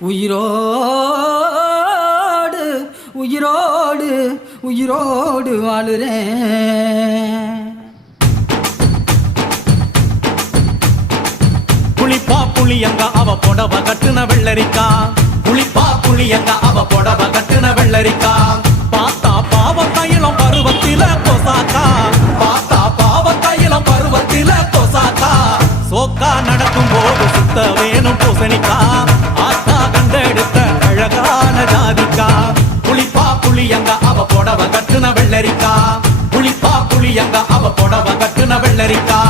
உயிரோடு உயிரோடு உயிரோடு வாழுறேன். புளிப்பா புளியங்க அவ புடவ கட்டுன வெள்ளரிக்கா. புளிப்பா புளியங்க அவ புடவ கட்டுன வெள்ளரிக்கா. பார்த்தா பாவ கையிலும் பருவத்தில கொசாக்கா. பார்த்தா பாவ கையிலும் பருவத்தில கொசாக்கா. சோக்கா நடக்கும் போது சுத்த வேணும் பூசணிக்கா. ஆத்தா கண்டெடுத்த அழகான ஜாதிக்கா. புளிப்பா புளியங்க அவ புடவ கட்டுன வெள்ளரிக்கா. புளிப்பா புளியங்க அவ புடவ கட்டுன வெள்ளரிக்கா.